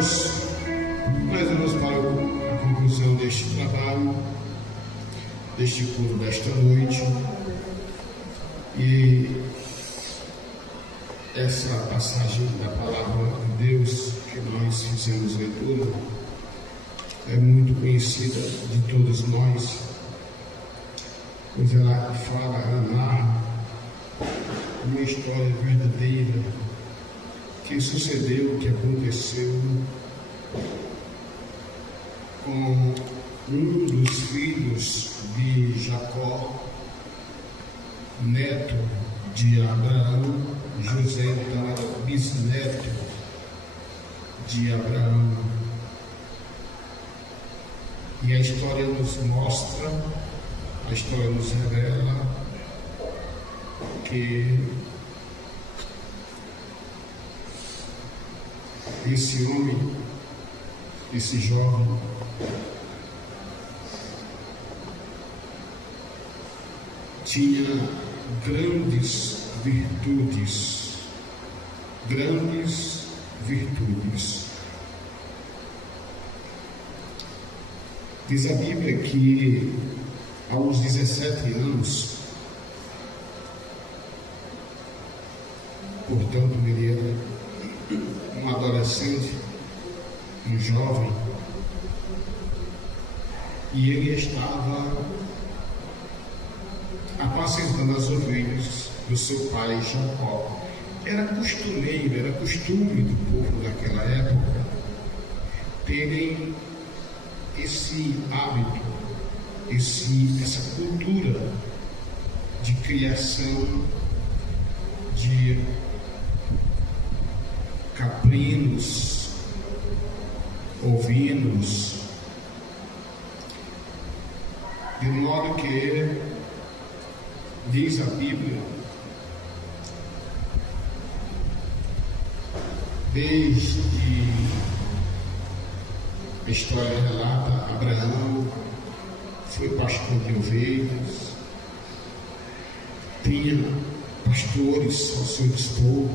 nós vamos para a conclusão deste trabalho, deste culto desta noite. E essa passagem da palavra de Deus que nós fizemos leitura é muito conhecida de todos nós, pois ela fala, ela narra uma história verdadeira que sucedeu, que aconteceu com um dos filhos de Jacó, neto de Abraão. José então era bisneto de Abraão. E a história nos mostra, a história nos revela que esse homem, esse jovem, tinha grandes virtudes, grandes virtudes. Diz a Bíblia que aos 17 anos, portanto ele era um adolescente, um jovem, e ele estava apacentando as ovelhas do seu pai Jacó. Era costumeiro, era costume do povo daquela época terem esse hábito, essa cultura de criação de caprinos, ovinos, de modo que diz a Bíblia, desde a história relata, Abraão foi pastor de ovelhas, tinha pastores ao seu dispor,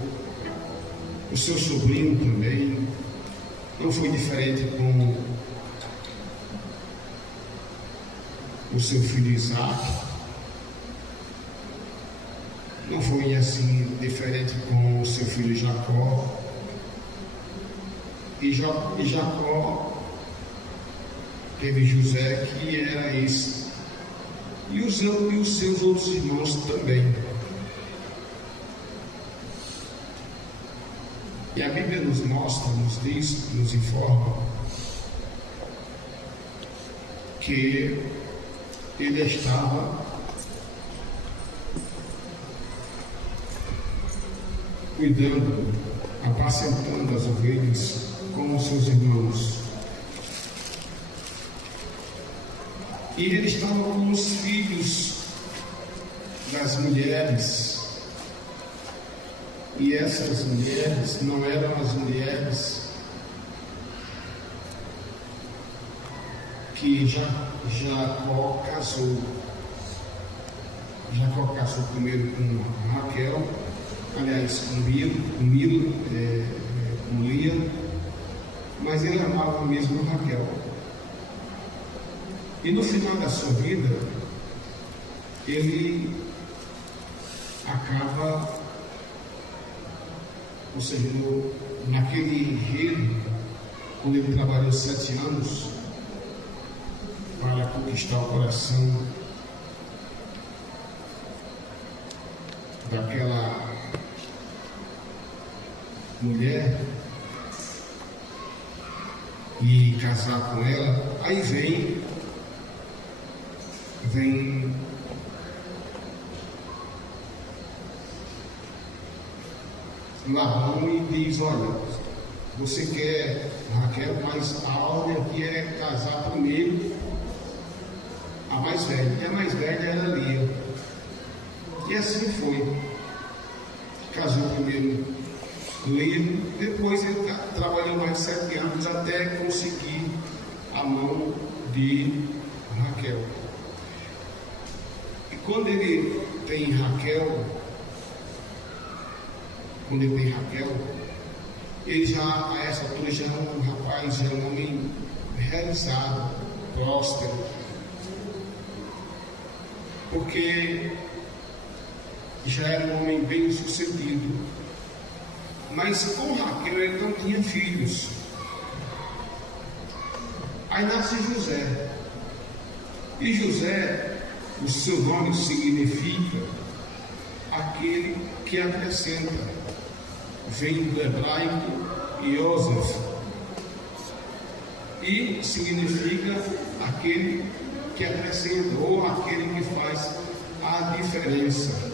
o seu sobrinho também. Não foi diferente com o seu filho Isaac, não foi assim diferente com o seu filho Jacó. E Jacó teve José, que era esse, e os seus outros irmãos também. E a Bíblia nos mostra, nos diz, nos informa que ele estava cuidando, apacentando as ovelhas com os seus irmãos. E ele estava com os filhos das mulheres. E essas mulheres não eram as mulheres que Jacó casou. Jacó casou primeiro com Raquel, aliás, com Lia, mas ele amava mesmo Raquel. E no final da sua vida, ele acaba, ou seja, naquele enredo, quando ele trabalhou 7 anos para conquistar o coração daquela mulher e casar com ela, aí vem Labão e diz: olha, você quer Raquel, mas a ordem aqui é casar primeiro a mais velha, e a mais velha era Lia. E assim foi. Casou primeiro Lia, depois ele trabalhou mais 7 anos até conseguir a mão de Raquel. E quando ele tem Raquel, ele já, a essa altura, já é um rapaz, já é um homem realizado, próspero, porque já era um homem bem sucedido. Mas com Raquel ele não tinha filhos. Aí nasce José. E José, o seu nome significa aquele que acrescenta. Vem do hebraico Yosef. E significa aquele que acrescenta, ou aquele que faz a diferença.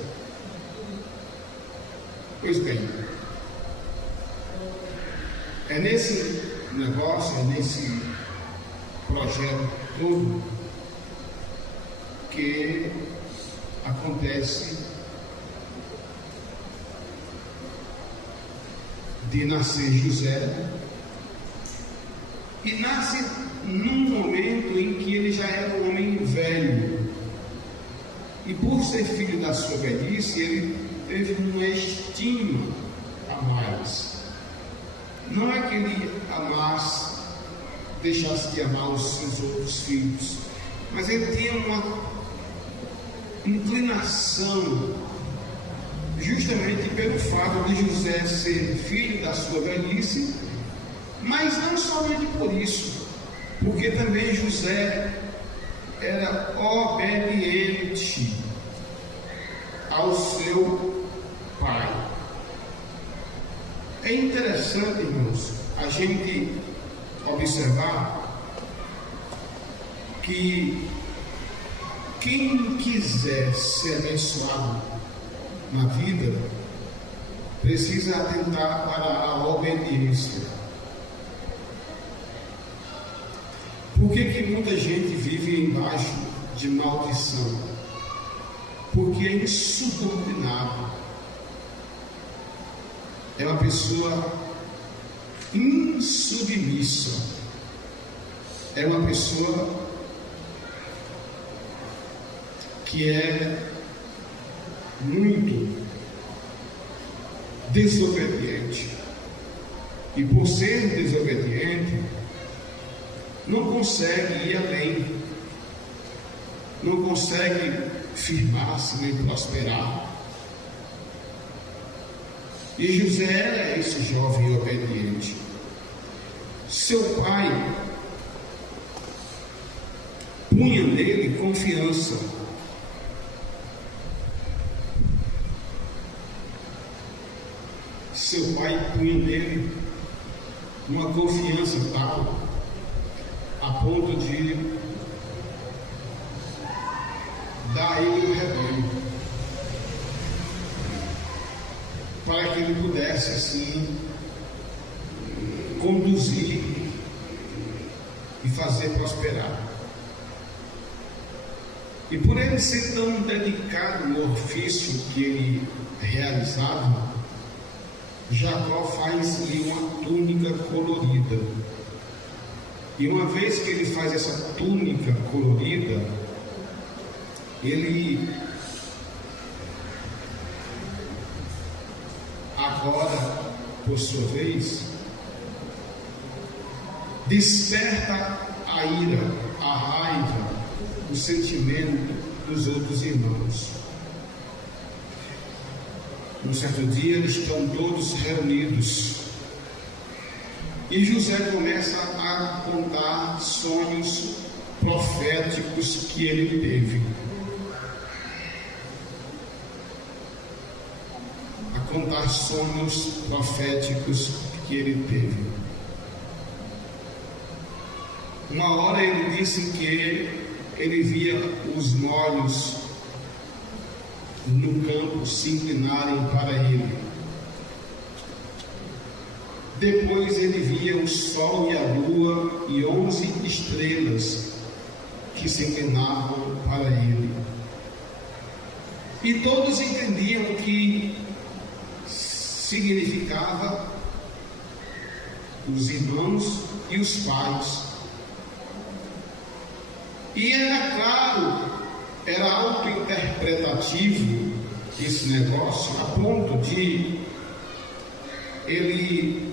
Pois bem, é nesse negócio, é nesse projeto todo que acontece de nascer José, e nasce num momento em que ele já era um homem velho, e por ser filho da sua velhice, ele teve uma estima a mais. Não é que ele amasse, deixasse de amar os seus outros filhos, mas ele tinha uma inclinação, justamente pelo fato de José ser filho da sua velhice, mas não somente por isso, porque também José era obediente ao seu pai. É interessante, irmãos, a gente observar que quem quiser ser abençoado na vida precisa atentar para a obediência. Por que muita gente vive embaixo de maldição? Porque é insubordinado. É uma pessoa insubmissa. É uma pessoa que é muito desobediente. E por ser desobediente, não consegue ir além, não consegue firmar-se nem prosperar. E José era esse jovem obediente. Seu pai punha nele confiança. Seu pai punha nele uma confiança tal, a ponto de dar a ele o rebanho, para que ele pudesse assim conduzir e fazer prosperar. E por ele ser tão dedicado no ofício que ele realizava, Jacó faz-lhe uma túnica colorida. E uma vez que ele faz essa túnica colorida, ele agora, por sua vez, desperta a ira, a raiva, o sentimento dos outros irmãos. Um certo dia eles estão todos reunidos e José começa a contar sonhos proféticos que ele teve. A contar sonhos proféticos que ele teve. Uma hora ele disse que ele via os molhos no campo se inclinarem para ele. Depois ele via o sol e a lua e 11 estrelas que se inclinavam para ele. E todos entendiam o que significava os irmãos e os pais. E era claro, era auto-interpretativo esse negócio, a ponto de ele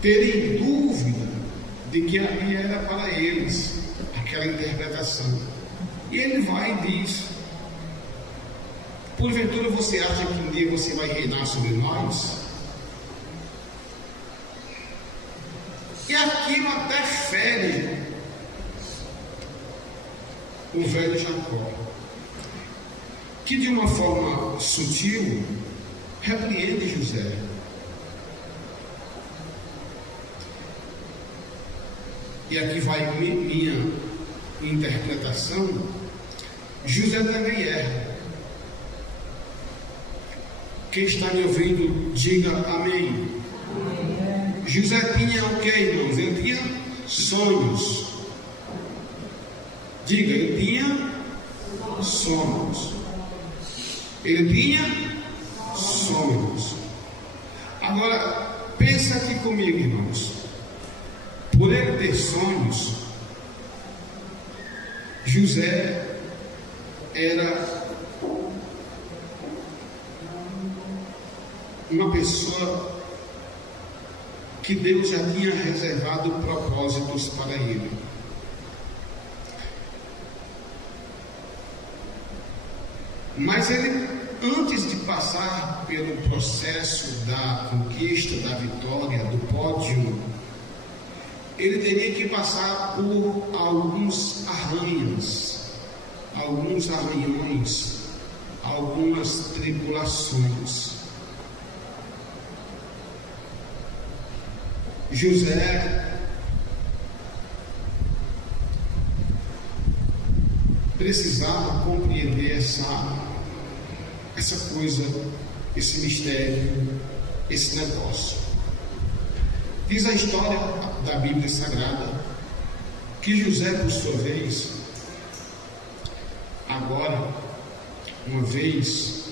terem dúvida de que ali era para eles aquela interpretação. E ele vai e diz: porventura você acha que um dia você vai reinar sobre nós? E aquilo até fere o velho Jacó, que de uma forma sutil repreende José. E aqui vai minha interpretação. José também erra. Quem está me ouvindo, diga amém. José tinha o que, irmãos? Ele tinha sonhos. Diga, ele tinha sonhos. Ele tinha sonhos. Agora, pensa aqui comigo, irmãos. Por ele ter sonhos, José era uma pessoa que Deus já tinha reservado propósitos para ele. Mas ele, antes de passar pelo processo da conquista, da vitória, do pódio, ele teria que passar por alguns arranhões, algumas tribulações. José precisava compreender essa coisa, esse mistério, esse negócio. Diz a história da Bíblia Sagrada que José, por sua vez, agora, uma vez,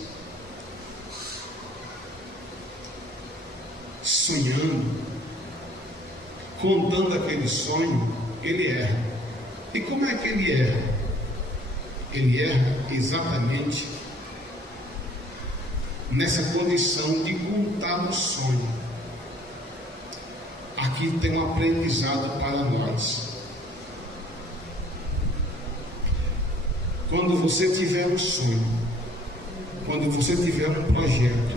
sonhando, contando aquele sonho, ele erra. E como é que ele erra? Ele erra exatamente nessa condição de contar o sonho. Aqui tem um aprendizado para nós. Quando você tiver um sonho, quando você tiver um projeto,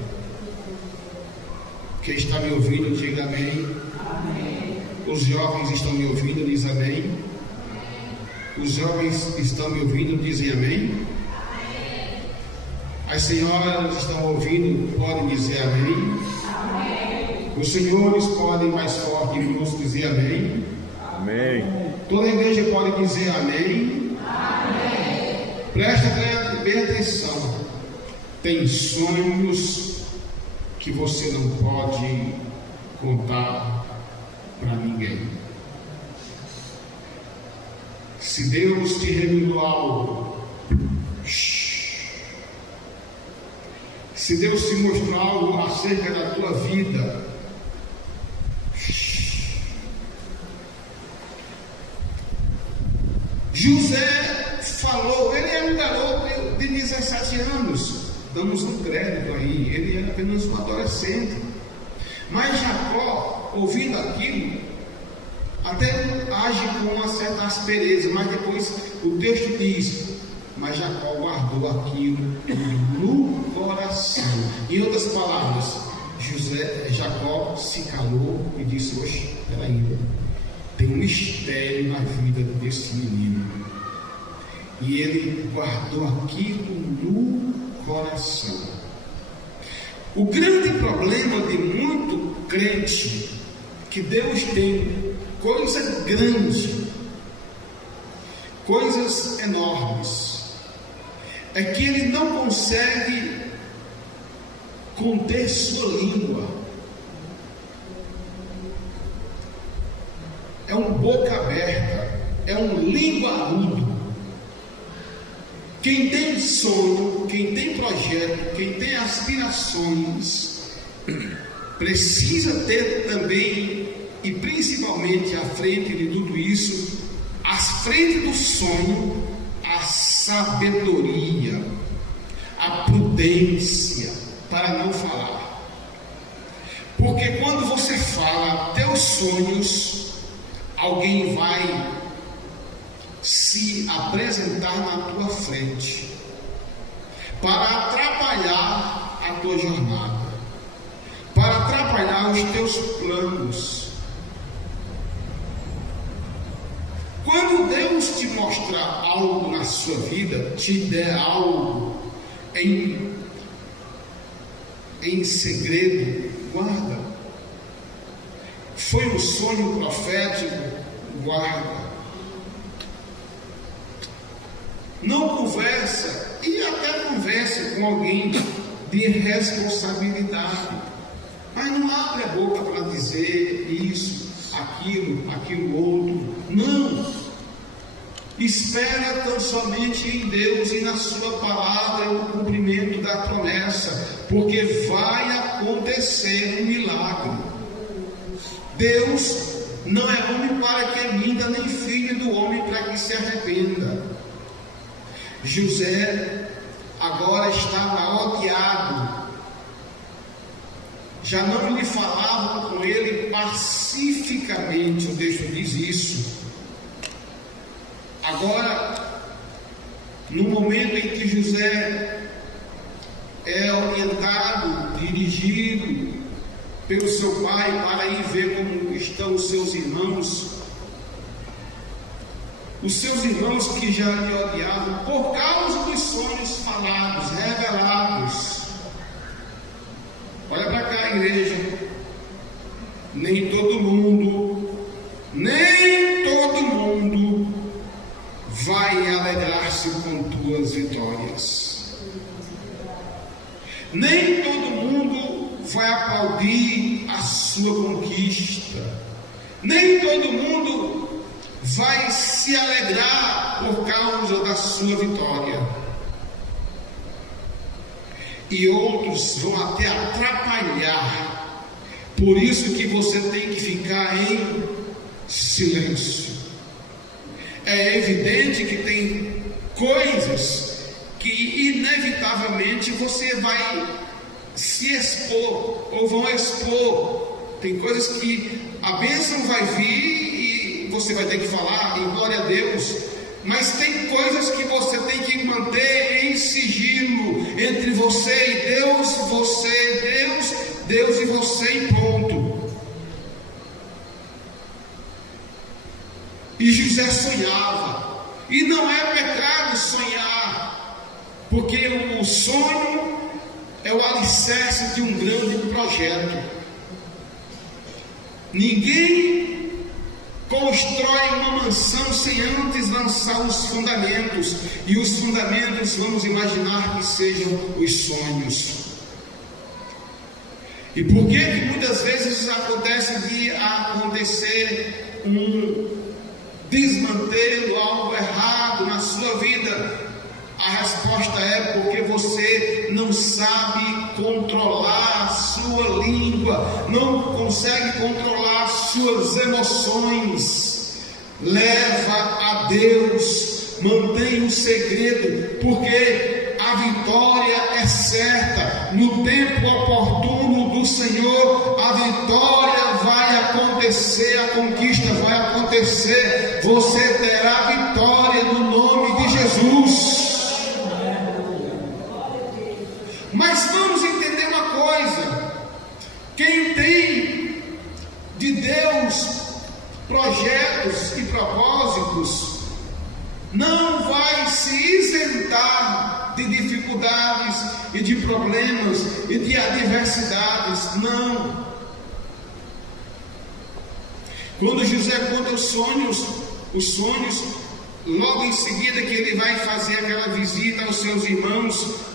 quem está me ouvindo, diga amém. Amém. Os jovens estão me ouvindo, diz amém. Os jovens estão me ouvindo, dizem amém. Amém. As senhoras estão ouvindo, podem dizer amém. Amém. Os senhores podem mais forte e brusco dizer amém. Amém. Toda a igreja pode dizer amém. Amém. Presta bem atenção. Tem sonhos que você não pode contar para ninguém. Se Deus te revelou algo, se Deus te mostrou algo acerca da tua vida, José falou, ele era um garoto de 17 anos, damos um crédito aí, ele era apenas um adolescente. Mas Jacó, ouvindo aquilo, até age com uma certa aspereza, mas depois o texto diz: mas Jacó guardou aquilo no coração. Em outras palavras, Jacó se calou e disse: oxe, peraí, tem um mistério na vida desse menino. E ele guardou aquilo no coração. O grande problema de muito crente, que Deus tem coisa grande, coisas enormes, é que ele não consegue conter sua língua. É um boca aberta, é um linguarudo. Quem tem sonho, quem tem projeto, quem tem aspirações, precisa ter também, e principalmente à frente de tudo isso, à frente do sonho, a sabedoria, a prudência para não falar. Porque quando você fala teus sonhos, alguém vai se apresentar na tua frente para atrapalhar a tua jornada, para atrapalhar os teus planos. Quando Deus te mostrar algo na sua vida, te der algo em segredo, guarda. Foi um sonho profético, guarda. Não conversa, e até conversa com alguém de responsabilidade, mas não abre a boca para dizer isso, aquilo outro. Não. Espera tão somente em Deus e na sua palavra o cumprimento da promessa, porque vai acontecer um milagre. Deus não é homem para que minta, nem filho do homem para que se arrependa. José agora estava odiado, já não lhe falavam com ele pacificamente, o texto diz isso. Agora, no momento em que José é orientado, dirigido pelo seu pai para ir ver como estão os seus irmãos que já lhe odiavam por causa dos sonhos falados, revelados. Olha para cá, igreja. Nem todo mundo vai alegrar-se com tuas vitórias. Nem todo mundo vai aplaudir a sua conquista. Nem todo mundo vai se alegrar por causa da sua vitória. E outros vão até atrapalhar. Por isso que você tem que ficar em silêncio. É evidente que tem coisas que inevitavelmente você vai se expor, ou vão expor. Tem coisas que a bênção vai vir e você vai ter que falar, e glória a Deus. Mas tem coisas que você tem que manter em sigilo entre você e Deus, Deus e você, e ponto. E José sonhava, e não é pecado sonhar, porque o sonho é o alicerce de um grande projeto. Ninguém constrói uma mansão sem antes lançar os fundamentos, e os fundamentos vamos imaginar que sejam os sonhos. E por que muitas vezes acontece de acontecer um desmantelo, algo errado na sua vida? A resposta é porque você não sabe controlar a sua língua, não consegue controlar suas emoções. Leva a Deus, mantenha um segredo, porque a vitória é certa. No tempo oportuno do Senhor, a vitória vai acontecer, a conquista vai acontecer. Você terá vitória no nome de Jesus. Mas vamos entender uma coisa: quem tem de Deus projetos e propósitos não vai se isentar de dificuldades e de problemas e de adversidades, não. Quando José conta os sonhos, logo em seguida que ele vai fazer aquela visita aos seus irmãos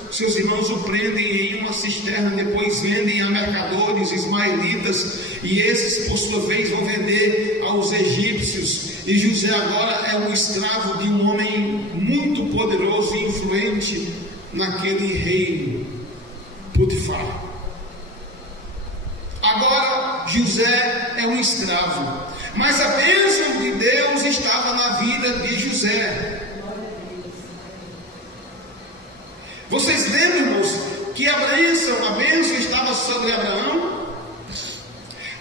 o prendem em uma cisterna, depois vendem a mercadores ismaelitas, e esses por sua vez vão vender aos egípcios, e José agora é um escravo de um homem muito poderoso e influente naquele reino, Potifar. Agora José é um escravo, mas a bênção de Deus estava na vida de José. Vocês lembram, irmãos, que a bênção estava sobre Abraão?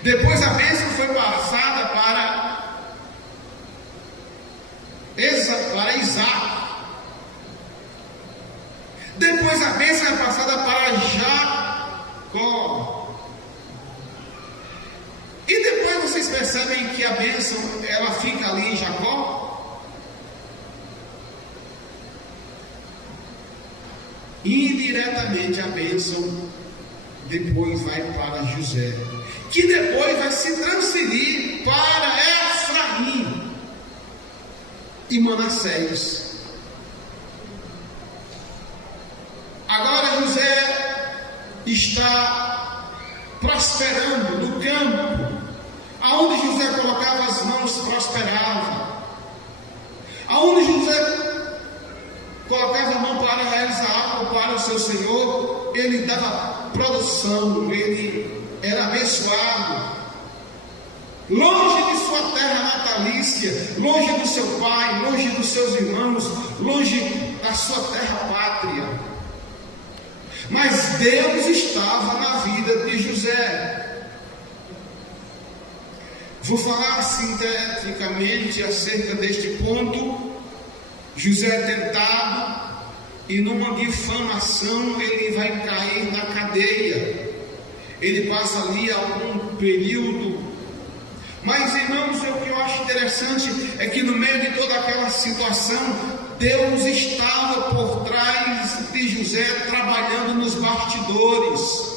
Depois a bênção foi passada para Isaac. Depois a bênção é passada para Jacó. E depois vocês percebem que a bênção ela fica ali em Jacó? Indiretamente a bênção depois vai para José, que depois vai se transferir para Efraim e Manassés. Agora José está prosperando no campo, aonde José colocava as mãos prosperava, aonde José colocava a mão para realizar algo para o seu Senhor, ele dava produção, ele era abençoado. Longe de sua terra natalícia, longe do seu pai, longe dos seus irmãos, longe da sua terra pátria. Mas Deus estava na vida de José. Vou falar sinteticamente acerca deste ponto. José é tentado e numa difamação ele vai cair na cadeia. Ele passa ali algum período. Mas, irmãos, o que eu acho interessante é que no meio de toda aquela situação, Deus estava por trás de José trabalhando nos bastidores.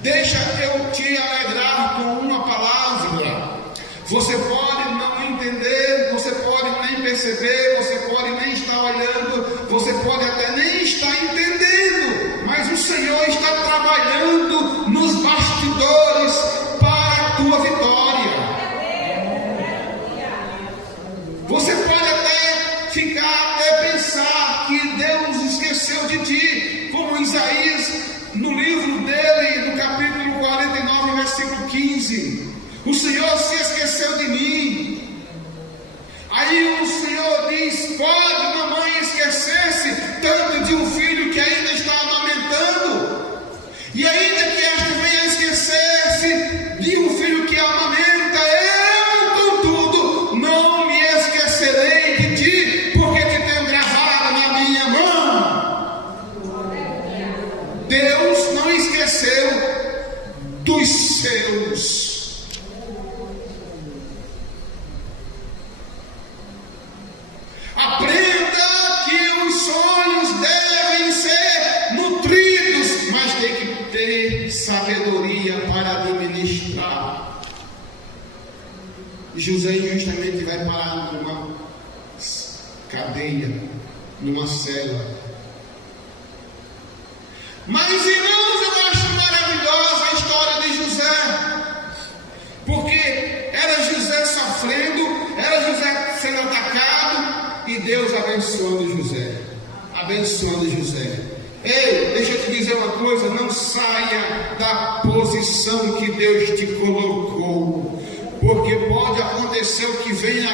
Deixa eu te alegrar com uma palavra. Você pode não entender, você pode nem perceber, você pode nem estar olhando, você pode até nem estar entendendo, mas o Senhor está trabalhando nos bastidores para a tua vitória. Você pode até pensar que Deus esqueceu de ti, como Isaías, no livro dele, no capítulo 49, versículo 15. O Senhor se esqueceu de mim. Aí o Senhor diz: pode mamãe esquecer-se tanto de um filho que ainda está amamentando, e ainda que esta venha a esquecer-se de um filho que amamenta, eu, contudo, não me esquecerei de ti, porque te tenho gravado na minha mão. Deus não esqueceu dos seus. Aprenda que os sonhos devem ser nutridos, mas tem que ter sabedoria para administrar. José injustamente vai parar numa cadeia, numa cela. Mas, irmãos, eu acho maravilhosa a história de José, porque era José sofrendo, era José sendo atacado, e Deus abençoando José, abençoando José. Ei, deixa eu te dizer uma coisa: não saia da posição que Deus te colocou, porque pode acontecer o que venha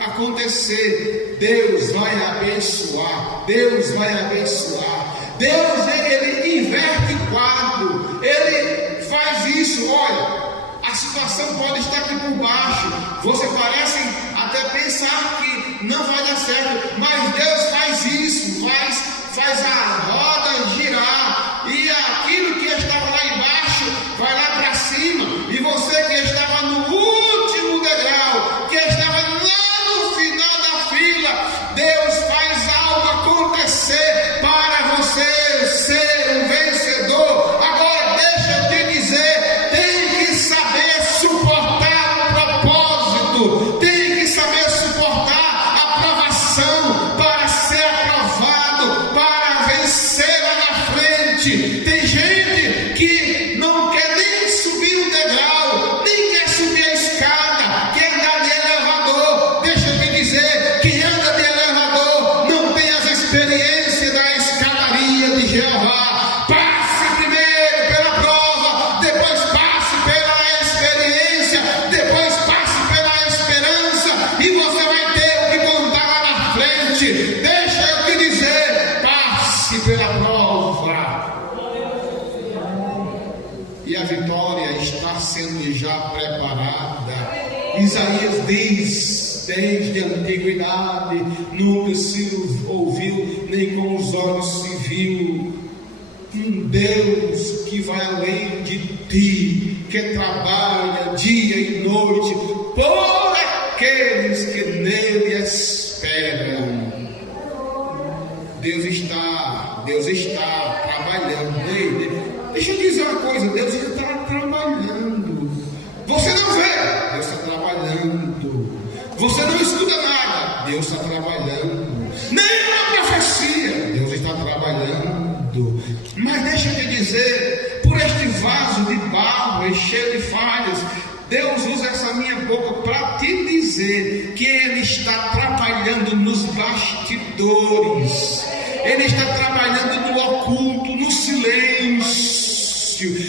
a acontecer. Deus vai abençoar, Deus vai abençoar. Deus, ele inverte o quadro, ele faz isso. Olha, a situação pode estar aqui por baixo, você parece até pensar que não vai dar certo, mas Deus faz isso, faz a roda girar, e aquilo que estava lá embaixo vai lá para cima, e você que estava no último degrau, que estava lá no final da fila, Deus faz algo acontecer para você ser um vencedor. Agora deixa eu te dizer, tem que saber suportar o propósito, tem que saber suportar a provação para ser aprovado, para vencer lá na frente. Tem gente que não quer nem subir o degrau, nem quer subir a escada, quer andar de elevador. Deixa eu te dizer, quem anda de elevador não tem as experiências da escadaria de Jeová. Passe primeiro pela prova, depois passe pela experiência, depois passe pela esperança, e você vai ter o que contar lá na frente. Deixa eu te dizer, passe pela prova, e a vitória está Isaías diz: desde a antiguidade nunca se ouviu, nem com os olhos se viu um Deus que vai além de ti, que trabalha dia e noite por aqueles que nele esperam. Deus está trabalhando. Deixa eu dizer uma coisa: Deus está trabalhando. Você não vê, Deus está trabalhando. Você não estuda nada, Deus está trabalhando. Nem uma profecia, Deus está trabalhando. Mas deixa eu te dizer, por este vaso de barro cheio de falhas, Deus usa essa minha boca para te dizer que Ele está trabalhando nos bastidores. Ele está trabalhando no oculto, no silêncio.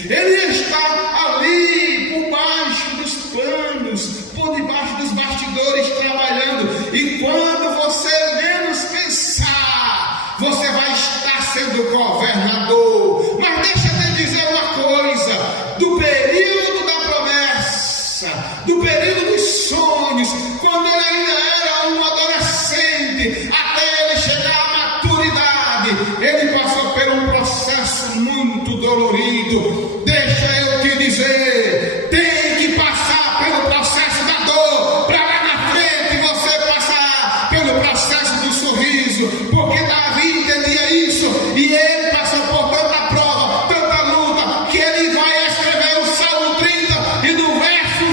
Ele está ali por baixo dos panos, por debaixo dos bastidores trabalhando. E quando você menos pensar, você vai estar sendo governador. Mas deixa eu te dizer uma coisa: do período da promessa, do período dos sonhos, quando ele ainda era um adolescente, até ele chegar à maturidade, ele passou por um processo muito dolorido. Deixa eu te dizer, tem que passar pelo processo da dor, para lá na frente você passar pelo processo do sorriso, porque Davi entendia isso, e ele passou por tanta prova, tanta luta, que ele vai escrever o Salmo 30, e no verso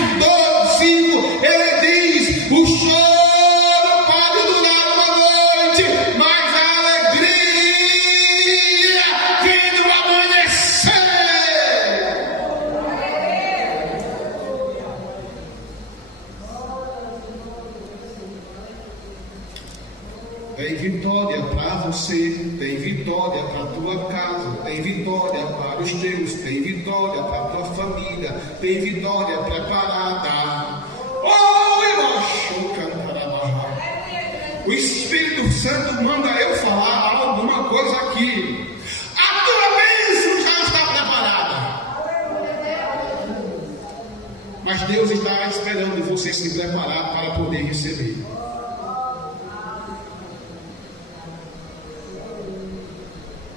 5 ele diz: o choro pode durar uma noite, mas a alegria vem no amanhecer. Tem vitória para você, tem vitória para a tua casa, tem vitória para os teus, tem vitória para a tua família, tem vitória preparada. Oh, eu acho cantarabá. O Espírito Santo manda eu falar alguma coisa aqui. A tua bênção já está preparada, mas Deus está esperando você se preparar para poder receber.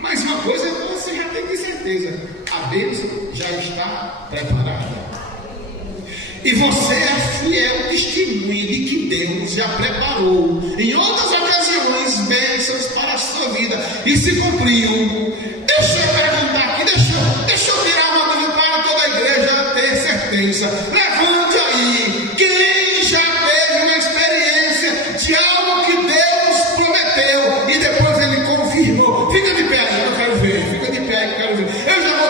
Mas uma coisa você já tem de certeza: a bênção já está preparada. E você é fiel testemunha de que Deus já preparou em outras ocasiões bênçãos para a sua vida e se cumpriu. Deixa eu perguntar aqui, deixa eu tirar uma dúvida para toda a igreja ter certeza. Levante aí, quem já teve uma experiência de algo que Deus prometeu e depois Ele confirmou? Fica de pé aí, eu quero ver. Fica de pé, eu quero ver. Eu já vou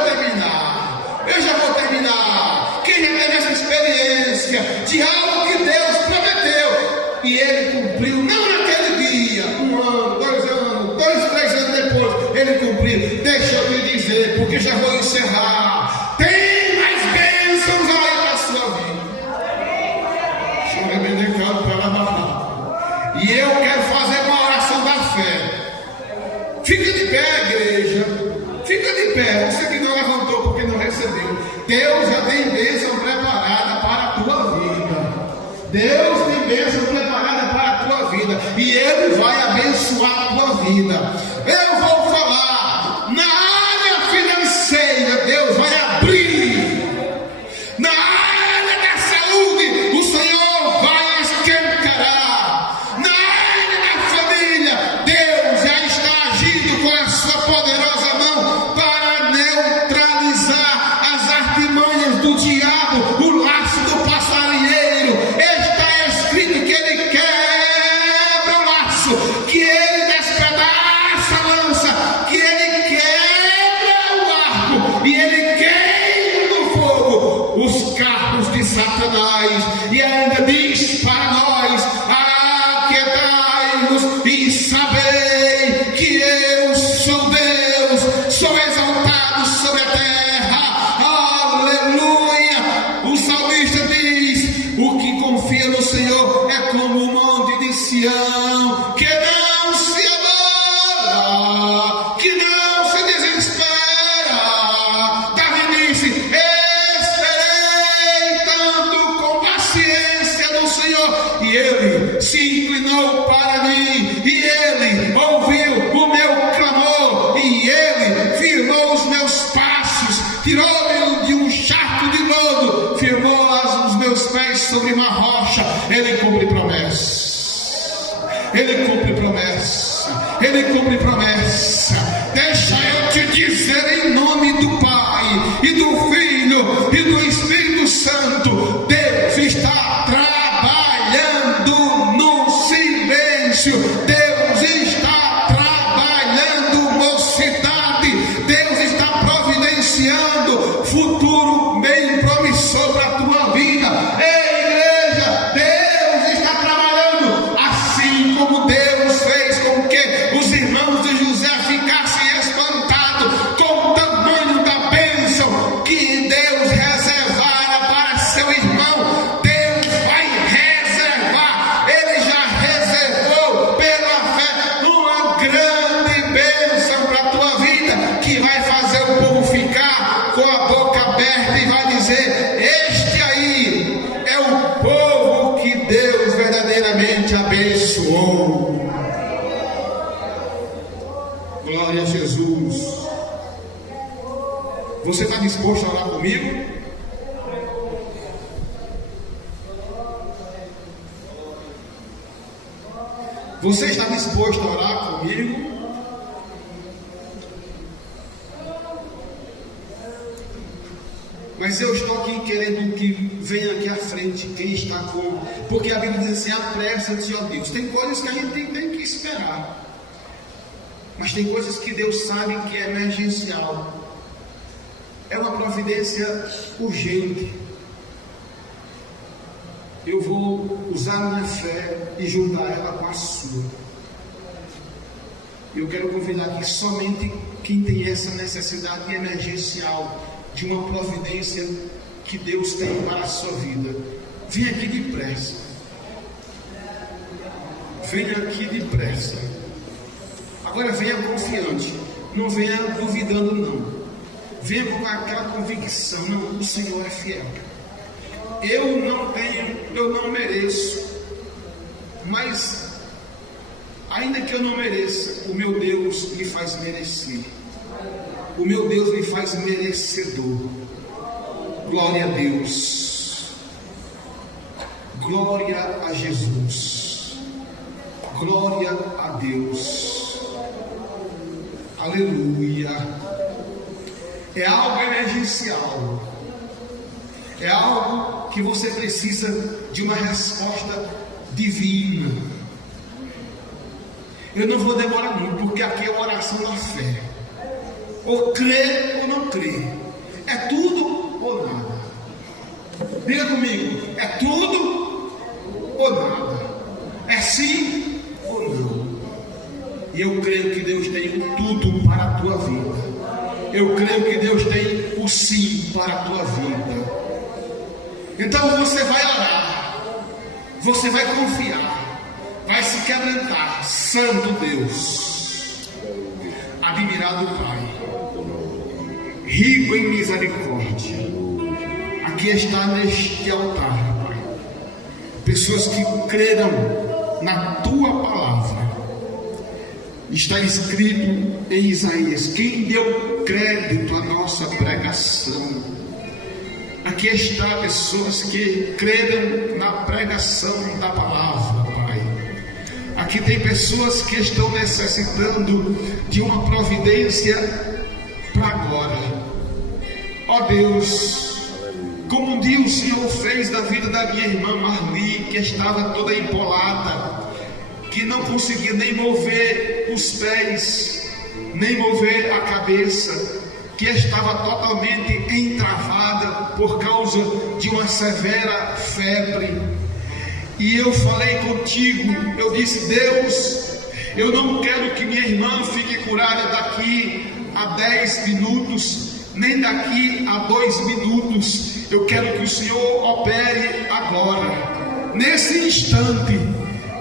terminar. Quem já teve essa experiência de algo que Deus prometeu e Ele cumpriu, não naquele dia, 1 ano, 2 anos, 2, 3 anos depois, Ele cumpriu. Deixa eu te dizer, porque já vou encerrar. Tem mais bênçãos aí para a sua vida. E eu quero fazer uma oração da fé. Fica de pé, igreja. Fica de pé. Você que não levantou porque não recebeu. Deus já tem bênção preparada para a tua vida. Deus tem bênção preparada para a tua vida. E Ele vai abençoar a tua vida. Eu vou falar. Na área financeira, Deus vai abrir. Na área da saúde, o Senhor vai escancarar. Na área da família, Deus já está agindo com a sua poderosa mão para neutralizar as artimanhas do diabo, o laço do passarinheiro. Está escrito que ele quebra o laço, que ele despedaça a lança, que ele quebra o arco e ele queima no fogo os carros de Satanás. E ainda diz para nós: aquietai-vos e sabei que eu sou Deus, sou exaltado sobre a terra. Aleluia! O salmista diz: o que confia no Senhor é como o monte de Sião, que não se abala, que não se desespera. Davi disse: esperei tanto com paciência no inclinou para mim, e Ele ouviu o meu clamor, e Ele firmou os meus passos, tirou-me de um charco de lodo, firmou os meus pés sobre uma rocha. Ele cumpre promessas, Ele cumpre promessa, Ele cumpre promessa. Deixa eu te dizer, em nome do Pai, e do Filho, e do Espírito Santo, Deus está trabalhando no silêncio, Deus está trabalhando, mocidade, Deus está providenciando futuro bem promissor para a tua vida. Ei, igreja, Deus está trabalhando, assim como Deus fez com que os irmãos de José ficassem espantados com o tamanho da bênção que Deus reservara para seu irmão. Deus vai reservar, Ele já reservou pela fé uma grande bênção para a tua vida, que vai fazer o povo ficar com a boca aberta e vai dizer: este aí é o povo que Deus verdadeiramente abençoou. Glória a Jesus. Você está disposto a orar comigo? Você está disposto a orar comigo? Mas eu estou aqui querendo que venha aqui à frente quem está com... Porque a Bíblia diz assim: apressa-te, ó Deus. Tem coisas que a gente tem que esperar, mas tem coisas que Deus sabe que é emergencial, é uma providência urgente. Eu vou usar a minha fé e juntar ela com a sua. Eu quero convidar aqui somente quem tem essa necessidade emergencial de uma providência que Deus tem para a sua vida. Venha aqui depressa. Venha aqui depressa. Agora venha confiante. Não venha duvidando, não. Venha com aquela convicção: não, o Senhor é fiel. Eu não mereço, mas ainda que eu não mereça, o meu Deus me faz merecer. O meu Deus me faz merecedor. Glória a Deus. Glória a Jesus. Glória a Deus. Aleluia. É algo emergencial. É algo que você precisa de uma resposta divina. Eu não vou demorar muito, porque aqui é uma oração da fé. Ou crê ou não crê. É tudo ou nada. Diga comigo: é tudo ou nada. É sim ou não. E eu creio que Deus tem tudo para a tua vida. Eu creio que Deus tem o sim para a tua vida. Então você vai orar, você vai confiar, vai se quebrantar. Santo Deus, admirado Pai, rico em misericórdia, aqui está neste altar, Pai, pessoas que creram na tua palavra. Está escrito em Isaías: quem deu crédito à nossa pregação? Aqui está pessoas que creram na pregação da palavra, Pai. Aqui tem pessoas que estão necessitando de uma providência para agora. Ó Deus, como um dia o Senhor fez na vida da minha irmã Marli, que estava toda empolada, que não conseguia nem mover os pés, nem mover a cabeça, que estava totalmente entravada por causa de uma severa febre. E eu falei contigo, eu disse: Deus, eu não quero que minha irmã fique curada daqui a 10 minutos, nem daqui a 2 minutos. Eu quero que o Senhor opere agora, nesse instante.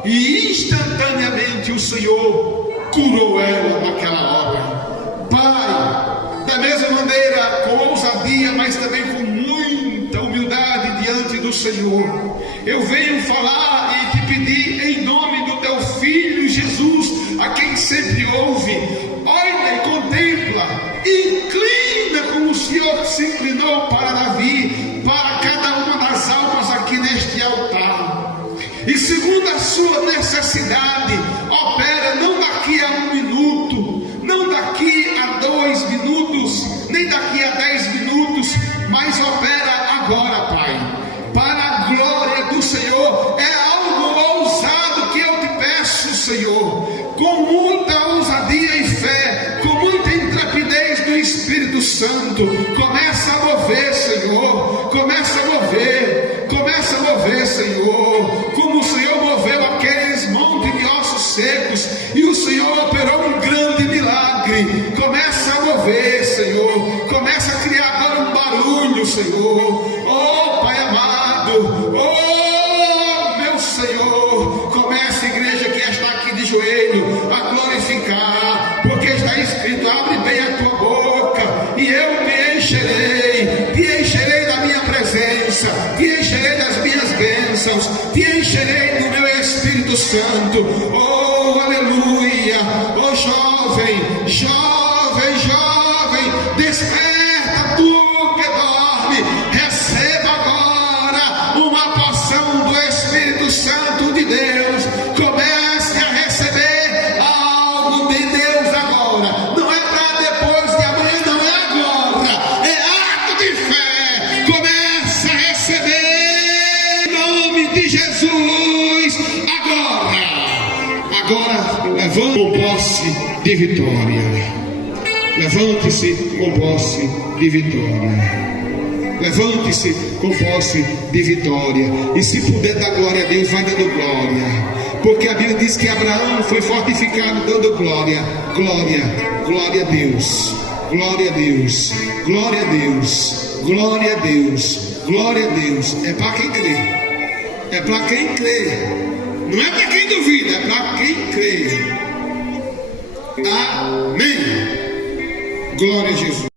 E instantaneamente o Senhor curou ela naquela hora. Pai, da mesma maneira, com ousadia, mas também com muita humildade diante do Senhor, eu venho falar e te pedir em nome do teu se inclinou para Davi, para cada uma das almas aqui neste altar. E segundo a sua necessidade, opera não daqui a 1 minuto, não daqui a 2 minutos, nem daqui a 10 minutos, mas opera agora, Pai, para a glória do Senhor. É algo ousado que eu te peço, Senhor, com muita ousadia e fé, com muita intrepidez do Espírito Santo. Começa a mover, Senhor, começa a mover, Senhor, como o Senhor moveu aqueles montes de ossos secos, e o Senhor operou um grande milagre. Começa a mover, Senhor, começa a criar agora um barulho, Senhor. Oh, Pai amado, oh, meu Senhor, começa a igreja que está aqui de joelho a glorificar, porque está escrito: abre bem a tua boca e eu te encherei da minha presença, te encherei das minhas bênçãos, te encherei do meu Espírito Santo. Oh, aleluia. Oh, jovem, desperta tu que dorme, receba agora uma porção do Espírito Santo de Deus. Comece a receber algo de Deus agora. Não é para depois de amanhã, não é agora, é ato de fé. Comece a receber em nome de Jesus agora. Levante com posse de vitória. Levante-se com posse de vitória. Levante-se com posse de vitória. E se puder dar glória a Deus, vai dando glória. Porque a Bíblia diz que Abraão foi fortificado dando glória. Glória a Deus. Glória a Deus. Glória a Deus. Glória a Deus. Glória a Deus. É para quem crê. É para quem crê. Não é para quem duvida, é para quem crê. Amém. Glória a Jesus.